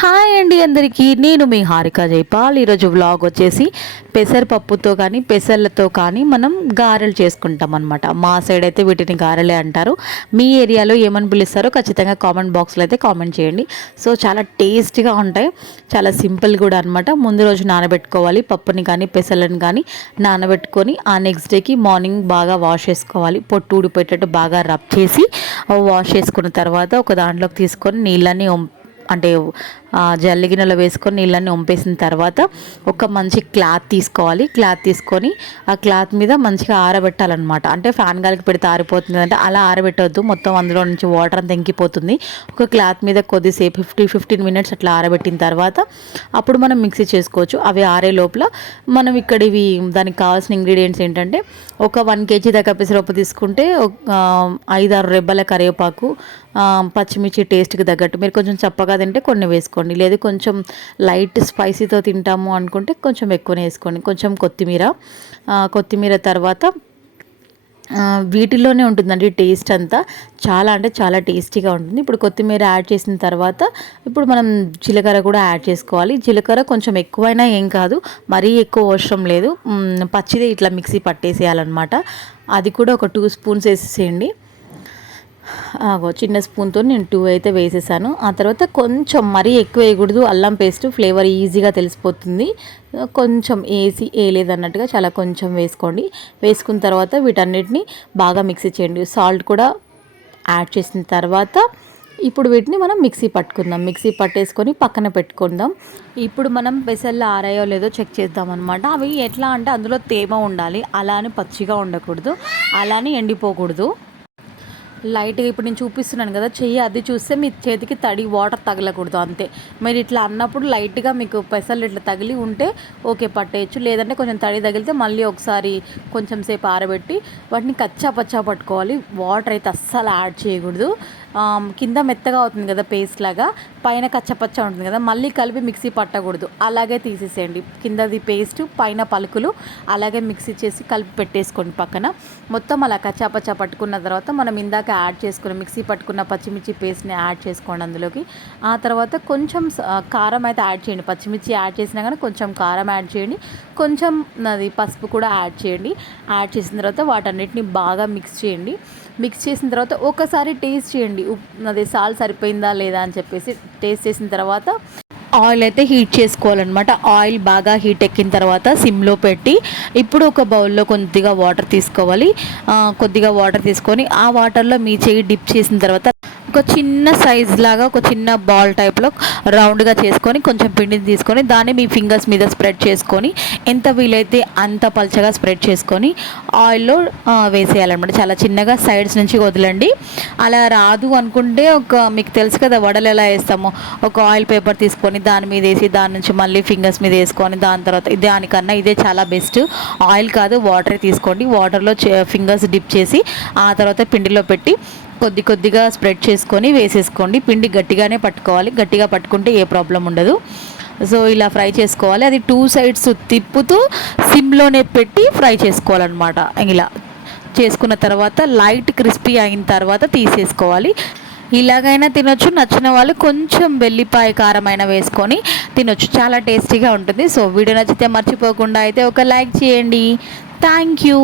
Hi అండి అందరికీ, నేను మీ హారిక జైపాల్. ఈరోజు వ్లాగ్ వచ్చేసి పెసరపప్పుతో కానీ పెసర్లతో కానీ మనం గారెలు చేసుకుంటాం అనమాట. మా సైడ్ అయితే వీటిని గారెలే అంటారు. మీ ఏరియాలో ఏమని పిలుస్తారో ఖచ్చితంగా కామెంట్ బాక్స్లో అయితే కామెంట్ చేయండి. సో చాలా టేస్టీగా ఉంటాయి, చాలా సింపుల్ కూడా అనమాట. ముందు రోజు నానబెట్టుకోవాలి పప్పుని కానీ పెసర్లను కానీ నానబెట్టుకొని ఆ నెక్స్ట్ డేకి మార్నింగ్ బాగా వాష్ చేసుకోవాలి. పొట్టు ఊడిపోయేటట్టు బాగా రబ్ చేసి వాష్ చేసుకున్న తర్వాత ఒక దాంట్లోకి తీసుకొని నీళ్ళని అంటే జల్లి గిన్నెలో వేసుకొని నీళ్ళని వంపేసిన తర్వాత ఒక మంచి క్లాత్ తీసుకోవాలి. క్లాత్ తీసుకొని ఆ క్లాత్ మీద మంచిగా ఆరబెట్టాలన్నమాట. అంటే ఫ్యాన్ గాలికి పెడితే ఆరిపోతుంది అంటే అలా ఆరబెట్టవద్దు, మొత్తం అందులో నుంచి వాటర్ అంతా ఇంకిపోతుంది. ఒక క్లాత్ మీద కొద్దిసేపు 15 మినిట్స్ అట్లా ఆరబెట్టిన తర్వాత అప్పుడు మనం మిక్సీ చేసుకోవచ్చు. అవి ఆరే లోపల మనం ఇక్కడ ఇవి దానికి కావాల్సిన ఇంగ్రీడియంట్స్ ఏంటంటే ఒక 1 kg దాకా పెసరపప్పు తీసుకుంటే 5-6 రెబ్బల కరివేపాకు, పచ్చిమిర్చి టేస్ట్కి తగ్గట్టు. మీరు కొంచెం చప్పగా తింటే కొన్ని వేసుకోండి, లేదు కొంచెం లైట్ స్పైసీతో తింటాము అనుకుంటే కొంచెం ఎక్కువనే వేసుకోండి. కొంచెం కొత్తిమీర తర్వాత వీటిలోనే ఉంటుందండి టేస్ట్ అంతా. చాలా అంటే చాలా టేస్టీగా ఉంటుంది. ఇప్పుడు కొత్తిమీర యాడ్ చేసిన తర్వాత ఇప్పుడు మనం జీలకర్ర కూడా యాడ్ చేసుకోవాలి. జీలకర్ర కొంచెం ఎక్కువైనా ఏం కాదు, మరీ ఎక్కువ అవసరం లేదు. పచ్చిదే ఇట్లా మిక్సీ పట్టేసేయాలన్నమాట. అది కూడా ఒక 2 స్పూన్స్ వేసేసేయండి. చిన్న స్పూన్తో నేను 2 అయితే వేసేసాను. ఆ తర్వాత కొంచెం మరీ ఎక్కువ వేయకూడదు, అల్లం పేస్ట్ ఫ్లేవర్ ఈజీగా తెలిసిపోతుంది. కొంచెం వేయలేదన్నట్టుగా చాలా కొంచెం వేసుకోండి. వేసుకున్న తర్వాత వీటన్నిటిని బాగా మిక్సీ చేయండి. సాల్ట్ కూడా యాడ్ చేసిన తర్వాత ఇప్పుడు వీటిని మనం మిక్సీ పట్టుకుందాం. మిక్సీ పట్టేసుకొని పక్కన పెట్టుకుందాం. ఇప్పుడు మనం పెసర్లు ఆరాయో లేదో చెక్ చేద్దాం అనమాట. అవి ఎట్లా అంటే అందులో తేమ ఉండాలి, అలా అని పచ్చిగా ఉండకూడదు, అలా అని ఎండిపోకూడదు. లైట్గా ఇప్పుడు నేను చూపిస్తున్నాను కదా చెయ్యి, అది చూస్తే మీ చేతికి తడి వాటర్ తగలకూడదు అంతే. మీరు ఇట్లా అన్నప్పుడు లైట్గా మీకు పెసలు ఇట్లా తగిలి ఉంటే ఓకే పట్టేయచ్చు, లేదంటే కొంచెం తడి తగిలితే మళ్ళీ ఒకసారి కొంచెం సేపు ఆరబెట్టి వాటిని కచ్చా పచ్చా పట్టుకోవాలి. వాటర్ అయితే అస్సలు యాడ్ చేయకూడదు. కింద మెత్తగా అవుతుంది కదా పేస్ట్ లాగా, పైన కచ్చపచ్చ ఉంటుంది కదా, మళ్ళీ కలిపి మిక్సీ పట్టకూడదు, అలాగే తీసేసేయండి. కిందది పేస్ట్ పైన పలుకులు అలాగే మిక్సీ చేసి కలిపి పెట్టేసుకోండి పక్కన. మొత్తం అలా కచ్చాపచ్చా పట్టుకున్న తర్వాత మనం ఇందాక యాడ్ చేసుకుని మిక్సీ పట్టుకున్న పచ్చిమిర్చి పేస్ట్ని యాడ్ చేసుకోండి అందులోకి. ఆ తర్వాత కొంచెం కారం అయితే యాడ్ చేయండి. పచ్చిమిర్చి యాడ్ చేసినా కానీ కొంచెం కారం యాడ్ చేయండి, కొంచెం అది పసుపు కూడా యాడ్ చేయండి. యాడ్ చేసిన తర్వాత వాటన్నిటిని బాగా మిక్స్ చేయండి. మిక్స్ చేసిన తర్వాత ఒకసారి టేస్ట్ చేయండి, అది సాల్ట్ సరిపోయిందా లేదా అని చెప్పేసి. టేస్ట్ చేసిన తర్వాత ఆయిల్ అయితే హీట్ చేసుకోవాలన్నమాట. ఆయిల్ బాగా హీట్ ఎక్కిన తర్వాత సిమ్లో పెట్టి ఇప్పుడు ఒక బౌల్లో కొద్దిగా వాటర్ తీసుకోవాలి. కొద్దిగా వాటర్ తీసుకొని ఆ వాటర్లో మీ చెయ్యి డిప్ చేసిన తర్వాత ఒక చిన్న సైజ్ లాగా ఒక చిన్న బాల్ టైప్లో రౌండ్గా చేసుకొని కొంచెం పిండిని తీసుకొని దాన్ని మీ ఫింగర్స్ మీద స్ప్రెడ్ చేసుకొని ఎంత వీలైతే అంత పల్చగా స్ప్రెడ్ చేసుకొని ఆయిల్లో వేసేయాలన్నమాట. చాలా చిన్నగా సైడ్స్ నుంచి వదలండి. అలా రాదు అనుకుంటే మీకు తెలుసు కదా వడలు ఎలా వేస్తామో, ఒక ఆయిల్ పేపర్ తీసుకొని దాని మీద వేసి దాని నుంచి మళ్ళీ ఫింగర్స్ మీద వేసుకొని దాని తర్వాత దానికన్నా ఇదే చాలా బెస్ట్. ఆయిల్ కాదు వాటర్ తీసుకోండి, వాటర్లో ఫింగర్స్ డిప్ చేసి ఆ తర్వాత పిండిలో పెట్టి కొద్దిగా స్ప్రెడ్ చేసుకొని వేసేసుకోండి. పిండి గట్టిగానే పట్టుకోవాలి, గట్టిగా పట్టుకుంటే ఏ ప్రాబ్లం ఉండదు. సో ఇలా ఫ్రై చేసుకోవాలి. అది 2 సైడ్స్ తిప్పుతూ సిమ్లోనే పెట్టి ఫ్రై చేసుకోవాలన్నమాట. ఇలా చేసుకున్న తర్వాత లైట్ క్రిస్పీ అయిన తర్వాత తీసేసుకోవాలి. ఇలాగైనా తినొచ్చు, నచ్చిన వాళ్ళు కొంచెం వెల్లిపాయ కారమైన వేసుకొని తినొచ్చు, చాలా టేస్టీగా ఉంటుంది. సో వీడియో నచ్చితే మర్చిపోకుండా అయితే ఒక లైక్ చేయండి. Thank you.